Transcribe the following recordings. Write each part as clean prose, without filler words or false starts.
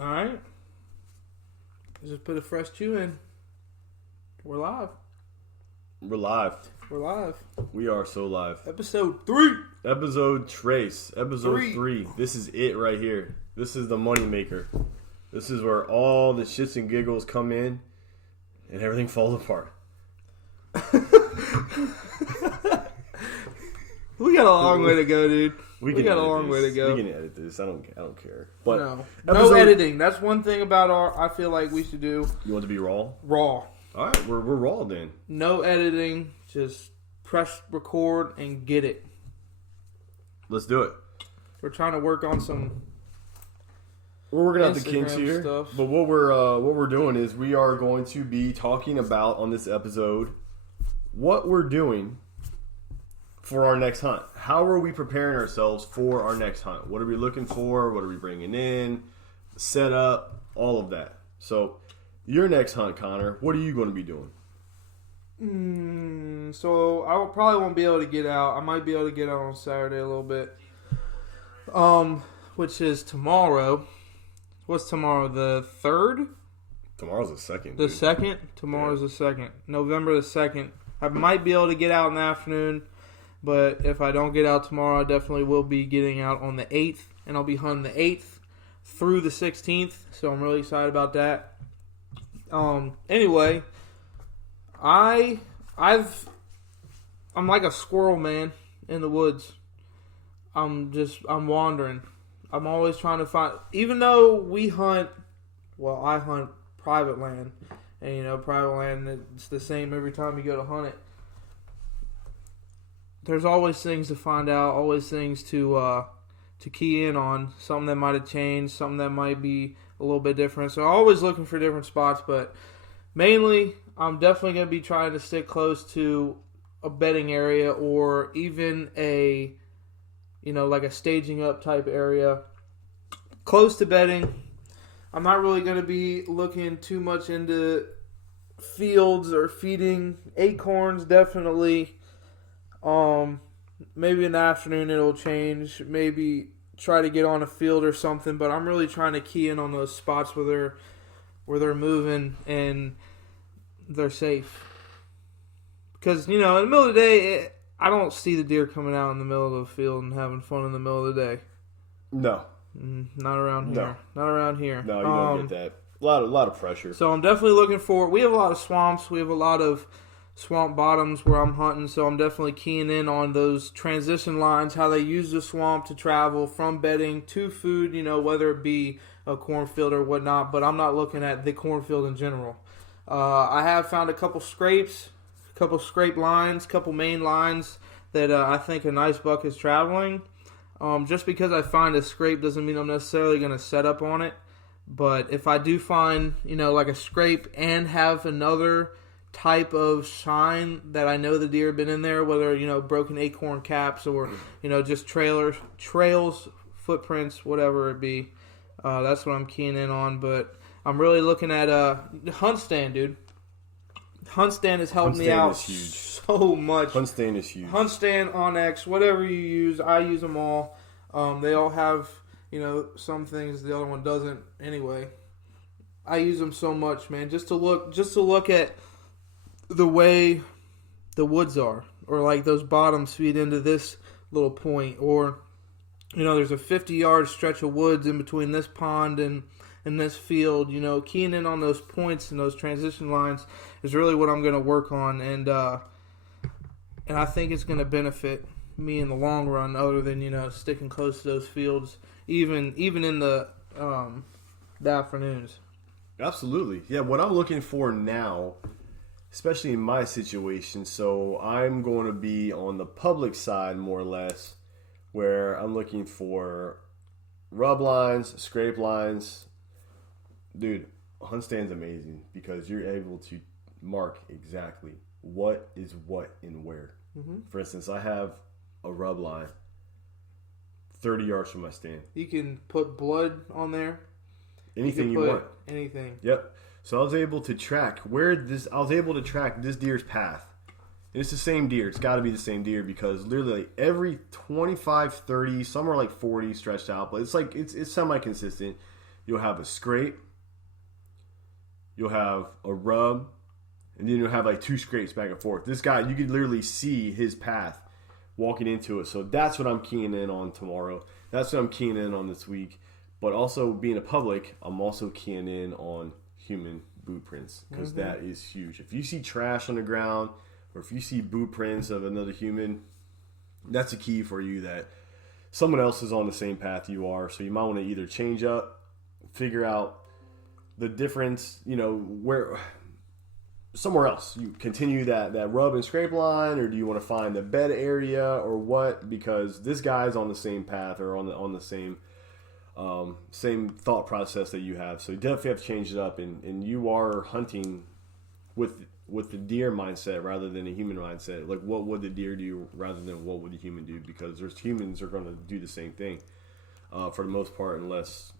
All right. Just put a fresh chew in. We're live. We're live. We're live. We are so live. Episode 3. Episode Trace. Episode 3. This is it right here. This is the money maker. This is where all the shits and giggles come in and everything falls apart. We got a long way to go, dude. We got a long way to go. We can edit this. I don't care. But no editing. That's one thing about I feel like we should do. You want to be raw? Raw. All right, we're raw then. No editing. Just press record and get it. Let's do it. We're trying to work on some. We're working out the kinks here. Stuff. But what we're doing is we are going to be talking about on this episode what we're doing for our next hunt. How are we preparing ourselves for our next hunt? What are we looking for? What are we bringing in? Setup, all of that. So, your next hunt, Connor, what are you going to be doing? So, I probably won't be able to get out. I might be able to get out on Saturday a little bit. Which is tomorrow. What's tomorrow? The 3rd? Tomorrow's the 2nd. The 2nd? Tomorrow's the 2nd. November the 2nd. I might be able to get out in the afternoon. But if I don't get out tomorrow, I definitely will be getting out on the 8th. And I'll be hunting the 8th through the 16th. So I'm really excited about that. Anyway, I'm like a squirrel, man, in the woods. I'm wandering. I'm always trying to find, even though I hunt private land. And, private land, it's the same every time you go to hunt it. There's always things to find out, always things to key in on, something that might have changed, something that might be a little bit different. So I'm always looking for different spots, but mainly I'm definitely going to be trying to stick close to a bedding area or even a, like a staging up type area. Close to bedding. I'm not really going to be looking too much into fields or feeding. Acorns, definitely. Maybe in the afternoon it'll change. Maybe try to get on a field or something. But I'm really trying to key in on those spots where they're moving and they're safe. Because in the middle of the day, I don't see the deer coming out in the middle of the field and having fun in the middle of the day. No, not around here. No. Not around here. No, you don't get that. A lot of pressure. So I'm definitely looking for. We have a lot of swamps. We have a lot of swamp bottoms where I'm hunting, so I'm definitely keying in on those transition lines, how they use the swamp to travel from bedding to food, whether it be a cornfield or whatnot, but I'm not looking at the cornfield in general. I have found a couple scrape lines, couple main lines that I think a nice buck is traveling. Just because I find a scrape doesn't mean I'm necessarily going to set up on it, but if I do find, like a scrape and have another type of shine that I know the deer have been in there, whether broken acorn caps or just trails, footprints, whatever it be. That's what I'm keying in on. But I'm really looking at hunt stand, dude. Hunt stand has helped me out so much. Hunt stand is huge. Hunt stand, Onyx, whatever you use, I use them all. They all have some things the other one doesn't. Anyway, I use them so much, man. Just to look at the way the woods are, or like those bottoms feed into this little point, or there's a 50-yard stretch of woods in between this pond and this field. Keying in on those points and those transition lines is really what I'm going to work on, and I think it's going to benefit me in the long run, other than sticking close to those fields, even in the afternoons. Absolutely, yeah. What I'm looking for now, especially in my situation, so I'm going to be on the public side more or less, where I'm looking for rub lines, scrape lines. Dude, hunt stand's amazing because you're able to mark exactly what is what and where. Mm-hmm. For instance, I have a rub line 30 yards from my stand. You can put blood on there. Anything you want. Anything. Yep. So I was able to track this deer's path. And it's the same deer. It's got to be the same deer because literally every 25, 30, somewhere like 40 stretched out, but it's semi-consistent. you'll have a scrape, you'll have a rub, and then you'll have like 2 scrapes back and forth. This guy, you could literally see his path walking into it. So that's what I'm keying in on tomorrow. That's what I'm keying in on this week. But also being a public, I'm also keying in on human boot prints because that is huge. If you see trash on the ground or if you see boot prints of another human, that's a key for you that someone else is on the same path you are. So you might want to either change up, figure out the difference, where somewhere else. You continue that rub and scrape line, or do you want to find the bed area or what? Because this guy's on the same path or on the same thought process that you have. So you definitely have to change it up, and you are hunting with the deer mindset rather than a human mindset. Like, what would the deer do rather than what would the human do? Because there's humans are going to do the same thing for the most part, unless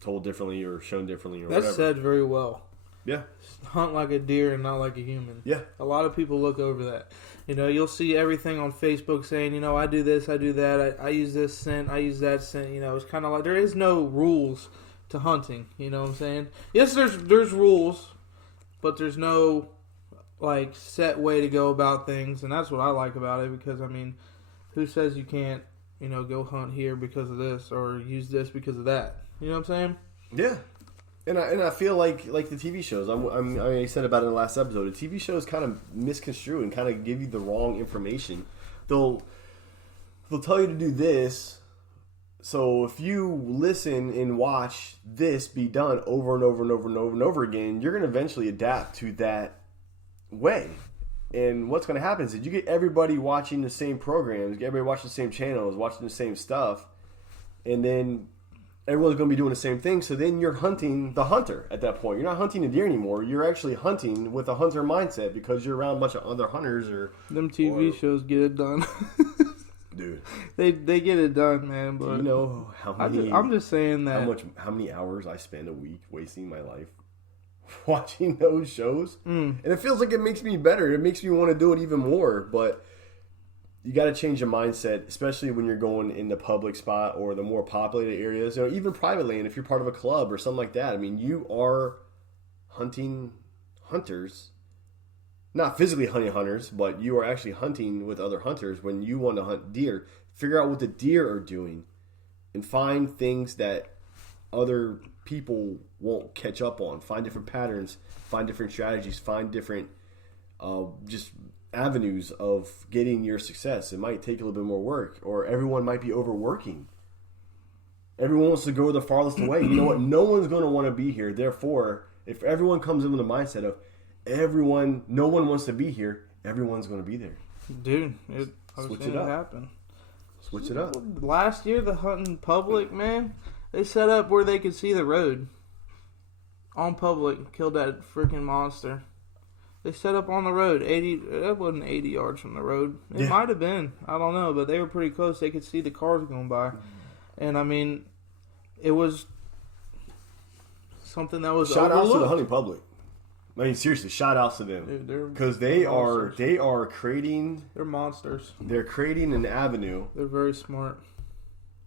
told differently or shown differently or whatever. That's said very well. Yeah. Hunt like a deer and not like a human. Yeah. A lot of people look over that. You'll see everything on Facebook saying, I do this, I do that, I use this scent, I use that scent. It's kind of like there is no rules to hunting. You know what I'm saying? Yes, there's rules, but there's no like set way to go about things, and that's what I like about it because who says you can't go hunt here because of this or use this because of that? You know what I'm saying? Yeah. And I feel like the TV shows, I said about it in the last episode, the TV shows kind of misconstrue and kind of give you the wrong information. They'll tell you to do this, so if you listen and watch this be done over and over and over and over and over again, you're going to eventually adapt to that way. And what's going to happen is that you get everybody watching the same programs, get everybody watching the same channels, watching the same stuff, and then everyone's going to be doing the same thing, so then you're hunting the hunter at that point. You're not hunting a deer anymore. You're actually hunting with a hunter mindset because you're around a bunch of other hunters. Them TV shows get it done. Dude. They get it done, man. But do you know how many... I'm just saying that... How many hours I spend a week wasting my life watching those shows? And it feels like it makes me better. It makes me want to do it even more, but... You got to change your mindset, especially when you're going in the public spot or the more populated areas, even privately. And if you're part of a club or something like that, you are hunting hunters, not physically hunting hunters, but you are actually hunting with other hunters. When you want to hunt deer, figure out what the deer are doing and find things that other people won't catch up on. Find different patterns, find different strategies, find different just avenues of getting your success. It might take a little bit more work, or everyone might be overworking. Everyone wants to go the farthest away. You know what? No one's going to want to be here. Therefore, if everyone comes in with a mindset of no one wants to be here, everyone's going to be there. Dude, switch it up. Happen. Switch it up. Last year, the Huntin Public, man, they set up where they could see the road. On Public, killed that freaking monster. They set up on the road, that wasn't 80 yards from the road. It might have been. I don't know, but they were pretty close. They could see the cars going by. And, it was something that was Shout overlooked. outs to the Hunting Public. Seriously, shout outs to them. Because they are creating... They're monsters. They're creating an avenue. They're very smart.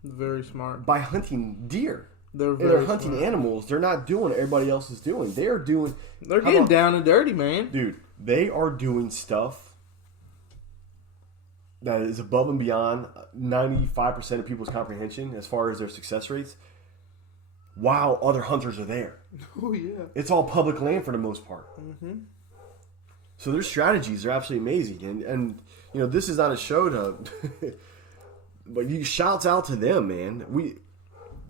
Very smart. By hunting deer. They're hunting smart. Animals. They're not doing what everybody else is doing. They're getting down and dirty, man. Dude, they are doing stuff that is above and beyond 95% of people's comprehension as far as their success rates. While other hunters are there. Oh, yeah. It's all public land for the most part. Mm-hmm. So their strategies are absolutely amazing. And this is not a show to... but shouts out to them, man.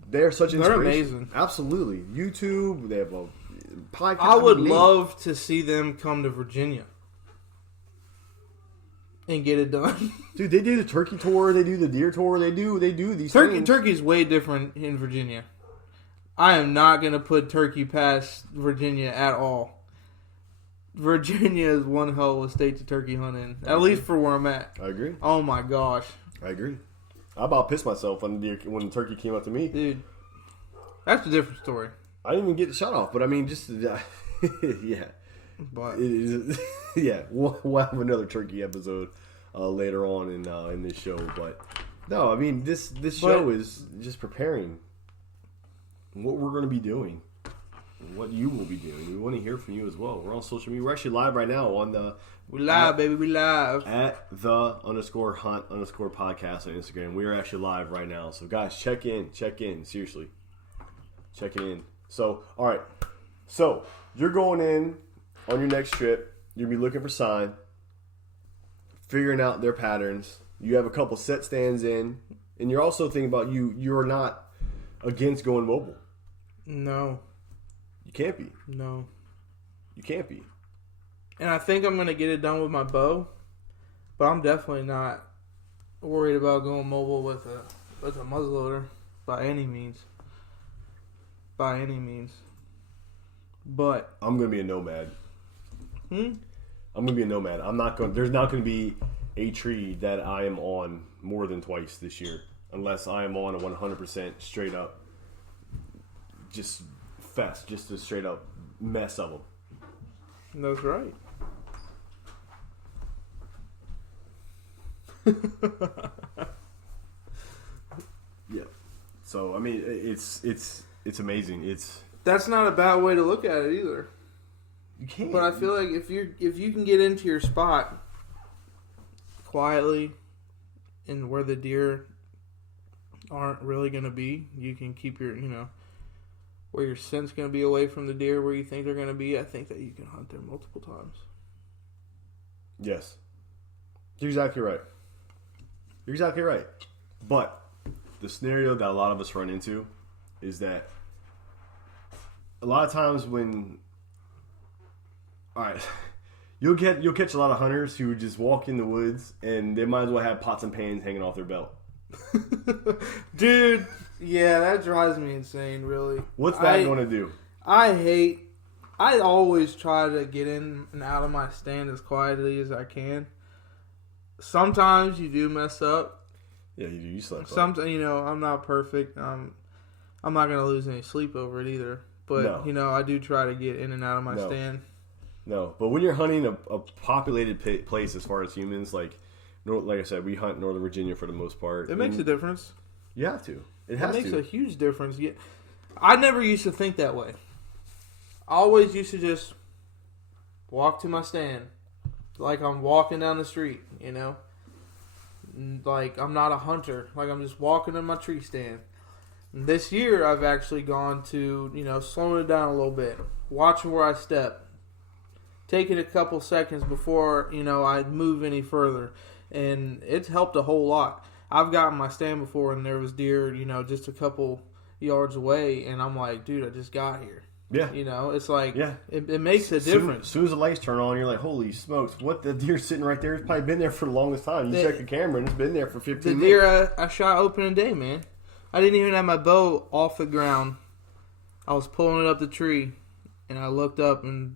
They're such inspiration. They're amazing. Absolutely. YouTube, they have a podcast. I would love to see them come to Virginia and get it done. Dude, they do the turkey tour, they do the deer tour, they do these things. Turkey's way different in Virginia. I am not going to put turkey past Virginia at all. Virginia is one hell of a state to turkey hunt in, at least for where I'm at. I agree. Oh my gosh. I agree. I about pissed myself when the turkey came up to me. Dude, that's a different story. I didn't even get the shot off, but just yeah. But yeah, we'll have another turkey episode later on in this show. But no, this show is just preparing. what we're going to be doing, what you will be doing. We want to hear from you as well. We're on social media. We're actually live right now on the... We live, baby. We live. At _hunt_podcast on Instagram. We are actually live right now. So, guys, check in. Seriously. Check in. So, all right. So, you're going in on your next trip. You'll be looking for sign, figuring out their patterns. You have a couple set stands in, and you're also thinking about you're not against going mobile. No. You can't be. No. You can't be. And I think I'm going to get it done with my bow, but I'm definitely not worried about going mobile with a muzzleloader by any means. By any means. But I'm going to be a nomad. I'm going to be a nomad. There's not going to be a tree that I am on more than twice this year, unless I am on a 100% straight up just a straight up mess of them. That's right. Yeah. So I mean, it's amazing. That's not a bad way to look at it either. You can't. But I feel like if you can get into your spot quietly and where the deer aren't really going to be, you can keep your, where your scent's going to be away from the deer where you think they're going to be. I think that you can hunt there multiple times. Yes. You're exactly right. But the scenario that a lot of us run into is that a lot of times when, all right, you'll catch a lot of hunters who just walk in the woods and they might as well have pots and pans hanging off their belt. Dude, yeah, that drives me insane, really. What's that going to do? I always try to get in and out of my stand as quietly as I can. Sometimes you do mess up. Yeah, you do. You slip up. Sometimes, I'm not perfect. I'm not going to lose any sleep over it either. But, I do try to get in and out of my stand. No, but when you're hunting a populated place as far as humans, like I said, we hunt Northern Virginia for the most part. It makes a difference. You have to. It makes a huge difference. I never used to think that way. I always used to just walk to my stand like I'm walking down the street, Like I'm not a hunter. Like I'm just walking in my tree stand. And this year I've actually gone to, slowing it down a little bit, watching where I step, taking a couple seconds before, I move any further. And it's helped a whole lot. I've gotten my stand before and there was deer, just a couple yards away. And I'm like, dude, I just got here. Yeah. It's like, it makes a difference. As soon as the lights turn on, you're like, holy smokes, the deer's sitting right there. It's probably been there for the longest time. You check the camera and it's been there for 15 minutes. The deer I shot opening day, man. I didn't even have my bow off the ground. I was pulling it up the tree and I looked up and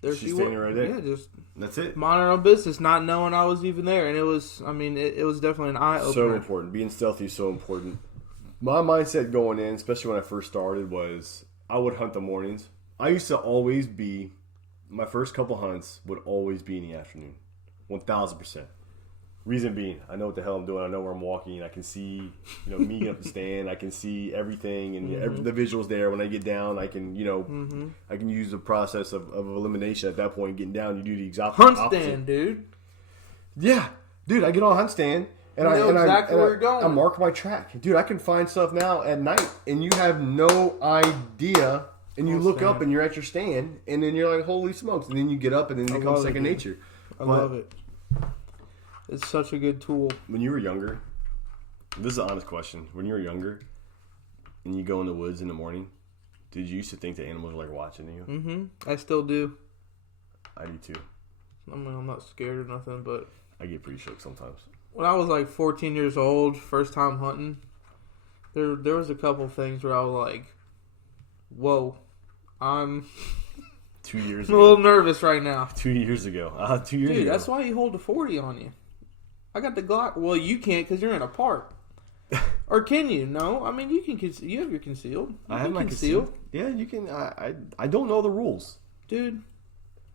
there she was. Standing right there. Yeah, just that's it. minding her own business, not knowing I was even there. And it was definitely an eye opener. So important. Being stealthy is so important. My mindset going in, especially when I first started, was I would hunt the mornings. I used to always be, my first couple hunts would always be in the afternoon. 1,000%. Reason being, I know what the hell I'm doing. I know where I'm walking. I can see, me get up the stand. I can see everything, and the visuals there. When I get down, I can, I can use the process of elimination at that point. Getting down, you do the exact hunt opposite. Stand, dude. Yeah, dude. I get on a hunt stand. And I know exactly where you're going. I mark my track. Dude, I can find stuff now at night, and you have no idea. And you look up, and you're at your stand, and then you're like, holy smokes. And then you get up, and then it becomes second nature. I love it. It's such a good tool. When you were younger, this is an honest question. When you were younger, and you go in the woods in the morning, did you used to think the animals were like watching you? Mm-hmm. I still do. I do too. I mean, I'm not scared or nothing, but I get pretty shook sometimes. When I was like 14 years old, first time hunting, there was a couple things where I was like, whoa, I'm 2 years I'm ago. a little nervous right now. 2 years ago. 2 years ago. Dude, that's why you hold the 40 on you. I got the Glock. Well, you can't because you're in a park. Or can you? No. I mean, you can. You have your concealed. I have my concealed. Yeah, you can. I don't know the rules. Dude.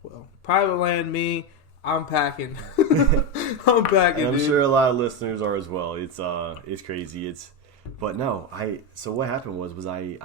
Well, private land, me, I'm packing. I'm packing, and I'm dude. sure a lot of listeners are as well. It's crazy. But no, so what happened was I